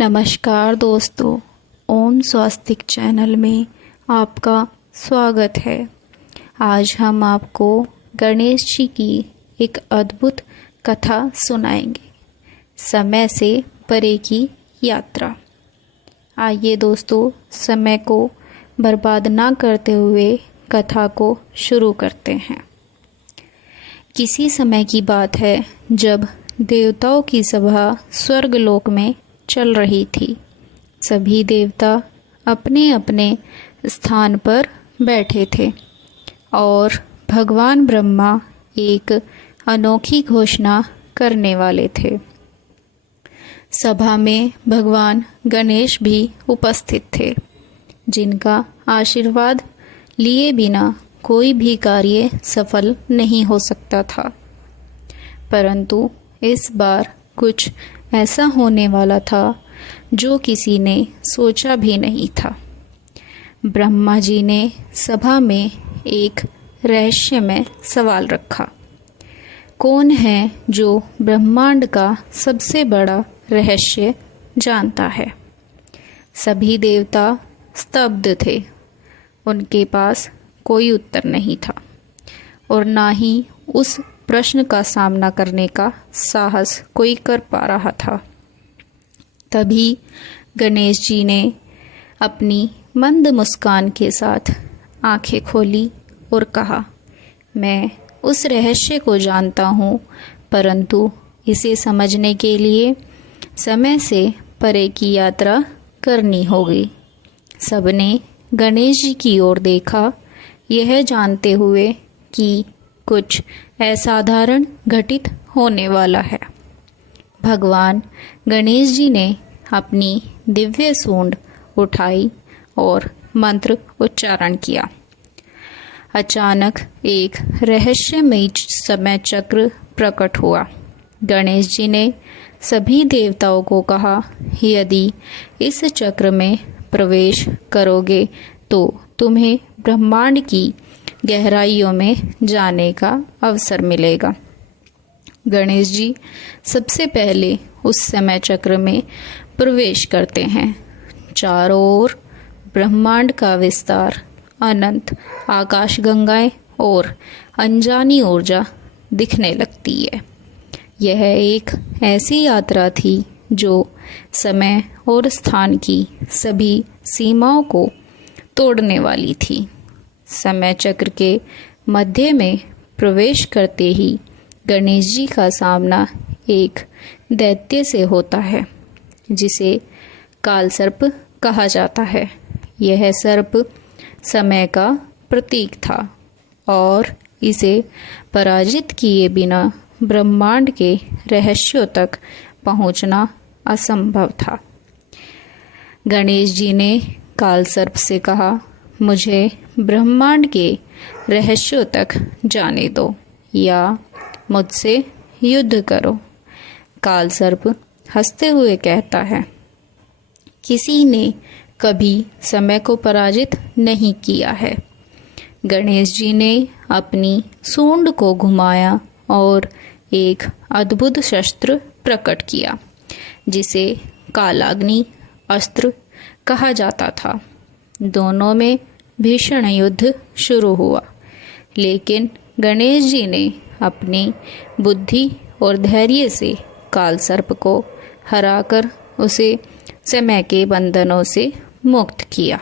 नमस्कार दोस्तों, ओम स्वास्तिक चैनल में आपका स्वागत है। आज हम आपको गणेश जी की एक अद्भुत कथा सुनाएंगे, समय से परे की यात्रा। आइए दोस्तों, समय को बर्बाद ना करते हुए कथा को शुरू करते हैं। किसी समय की बात है जब देवताओं की सभा स्वर्गलोक में चल रही थी। सभी देवता अपने अपने स्थान पर बैठे थे और भगवान ब्रह्मा एक अनोखी घोषणा करने वाले थे। सभा में भगवान गणेश भी उपस्थित थे, जिनका आशीर्वाद लिए बिना कोई भी कार्य सफल नहीं हो सकता था। परंतु इस बार कुछ ऐसा होने वाला था जो किसी ने सोचा भी नहीं था। ब्रह्मा जी ने सभा में एक रहस्यमय सवाल रखा। कौन है जो ब्रह्मांड का सबसे बड़ा रहस्य जानता है? सभी देवता स्तब्ध थे। उनके पास कोई उत्तर नहीं था और ना ही उस प्रश्न का सामना करने का साहस कोई कर पा रहा था। तभी गणेश जी ने अपनी मंद मुस्कान के साथ आंखें खोली और कहा, मैं उस रहस्य को जानता हूँ, परंतु इसे समझने के लिए समय से परे की यात्रा करनी होगी। सबने गणेश जी की ओर देखा, यह जानते हुए कि कुछ असाधारण घटित होने वाला है। भगवान गणेश जी ने अपनी दिव्य सूंड उठाई और मंत्र उच्चारण किया। अचानक एक रहस्यमयी समय चक्र प्रकट हुआ। गणेश जी ने सभी देवताओं को कहा, यदि इस चक्र में प्रवेश करोगे तो तुम्हें ब्रह्मांड की गहराइयों में जाने का अवसर मिलेगा। गणेश जी सबसे पहले उस समय चक्र में प्रवेश करते हैं। चारों ओर ब्रह्मांड का विस्तार, अनंत आकाशगंगाएं और अनजानी ऊर्जा दिखने लगती है। यह एक ऐसी यात्रा थी जो समय और स्थान की सभी सीमाओं को तोड़ने वाली थी। समय चक्र के मध्य में प्रवेश करते ही गणेश जी का सामना एक दैत्य से होता है, जिसे काल सर्प कहा जाता है। यह सर्प समय का प्रतीक था और इसे पराजित किए बिना ब्रह्मांड के रहस्यों तक पहुंचना असंभव था। गणेश जी ने काल सर्प से कहा, मुझे ब्रह्मांड के रहस्यों तक जाने दो या मुझसे युद्ध करो। काल सर्प हंसते हुए कहता है, किसी ने कभी समय को पराजित नहीं किया है। गणेश जी ने अपनी सूंड को घुमाया और एक अद्भुत शस्त्र प्रकट किया, जिसे कालाग्नि अस्त्र कहा जाता था। दोनों में भीषण युद्ध शुरू हुआ, लेकिन गणेश जी ने अपनी बुद्धि और धैर्य से काल सर्प को हराकर उसे समय के बंधनों से मुक्त किया।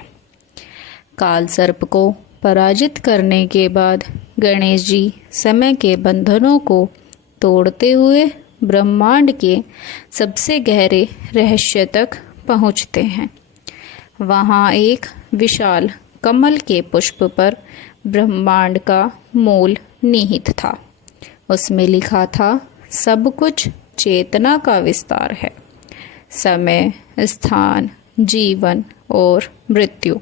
काल सर्प को पराजित करने के बाद गणेश जी समय के बंधनों को तोड़ते हुए ब्रह्मांड के सबसे गहरे रहस्य तक पहुँचते हैं। वहाँ एक विशाल कमल के पुष्प पर ब्रह्मांड का मूल निहित था। उसमें लिखा था, सब कुछ चेतना का विस्तार है। समय, स्थान, जीवन और मृत्यु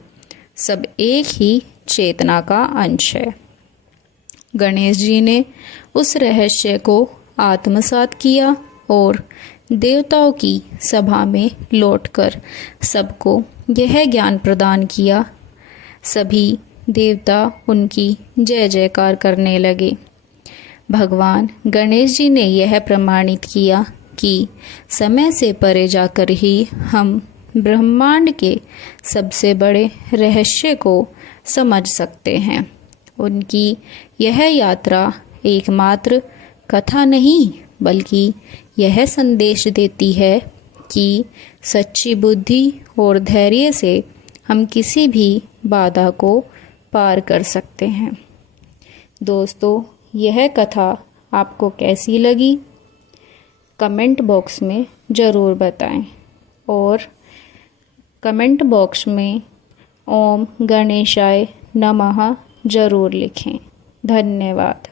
सब एक ही चेतना का अंश है। गणेश जी ने उस रहस्य को आत्मसात किया और देवताओं की सभा में लौटकर सबको यह ज्ञान प्रदान किया। सभी देवता उनकी जय जयकार करने लगे। भगवान गणेश जी ने यह प्रमाणित किया कि समय से परे जाकर ही हम ब्रह्मांड के सबसे बड़े रहस्य को समझ सकते हैं। उनकी यह यात्रा एकमात्र कथा नहीं बल्कि यह संदेश देती है कि सच्ची बुद्धि और धैर्य से हम किसी भी बाधा को पार कर सकते हैं। दोस्तों, यह कथा आपको कैसी लगी कमेंट बॉक्स में ज़रूर बताएं और कमेंट बॉक्स में ओम गणेशाय नमः ज़रूर लिखें। धन्यवाद।